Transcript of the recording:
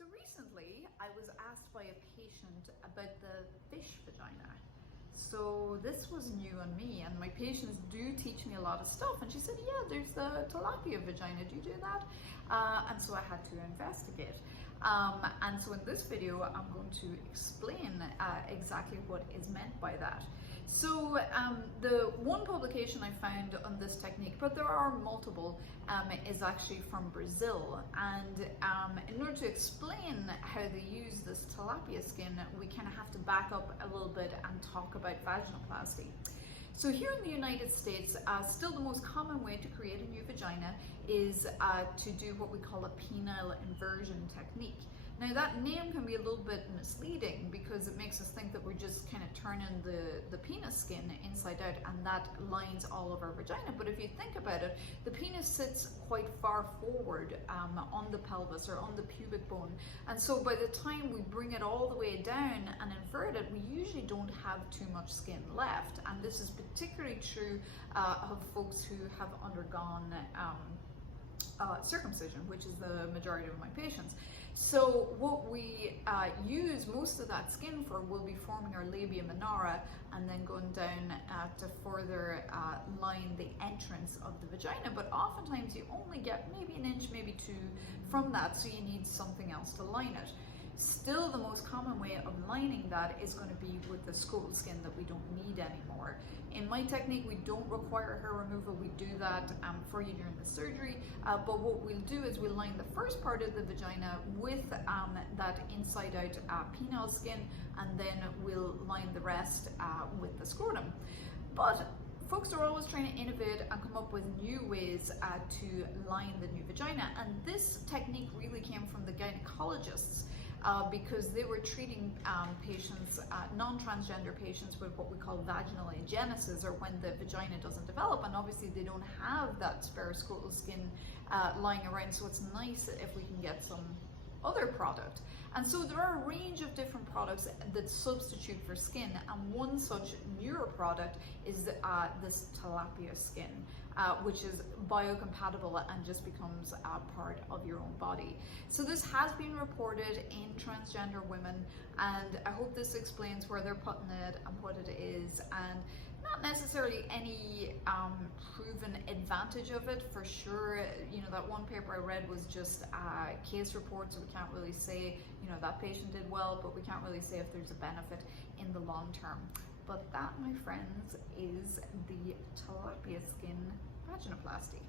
So recently I was asked by a patient about the fish vagina. So this was new on me, and my patients do teach me a lot of stuff, and she said, yeah, there's the tilapia vagina, do you do that? And so I had to investigate. And so in this video I'm going to explain exactly what is meant by that. So the one publication I found on this technique, but there are multiple, is actually from Brazil, and in order to explain how they use this tilapia skin, we kind of have to back up a little bit and talk about vaginoplasty. So here in the United States, still the most common way to create a new vagina is to do what we call a penile inversion technique. Now that name can be a little bit misleading because it makes us think that we're just kind of turning the penis skin inside out and that lines all of our vagina. But if you think about it, the penis sits quite far forward on the pelvis or on the pubic bone. And so by the time we bring it all the way down and invert it, we usually don't have too much skin left. And this is particularly true of folks who have undergone circumcision, which is the majority of my patients. So what we use most of that skin for will be forming our labia minora and then going down to further line the entrance of the vagina. But oftentimes you only get maybe an inch, maybe two from that, so you need something else to line it. Still, the most common way of lining that is going to be with the scrotal skin that we don't need anymore. In my technique, we don't require hair removal. We do that for you during the surgery. But what we'll do is we'll line the first part of the vagina with that inside out penile skin, and then we'll line the rest with the scrotum. But folks are always trying to innovate and come up with new ways to line the new vagina. And this technique really came from the gynecologists. Because they were treating patients, non-transgender patients, with what we call vaginal agenesis, or when the vagina doesn't develop, and obviously they don't have that spare scrotal skin lying around, so it's nice if we can get some other product. And so there are a range of different products that substitute for skin, and one such newer product is this tilapia skin, which is biocompatible and just becomes a part of your own body. So this has been reported in transgender women, and I hope this explains where they're putting it and what it is, and not necessarily any proven advantage of it for sure. You know, that one paper I read was just a case report, so we can't really say, you know, that patient did well, but we can't really say if there's a benefit in the long term. But that, my friends, is the tilapia skin vaginoplasty.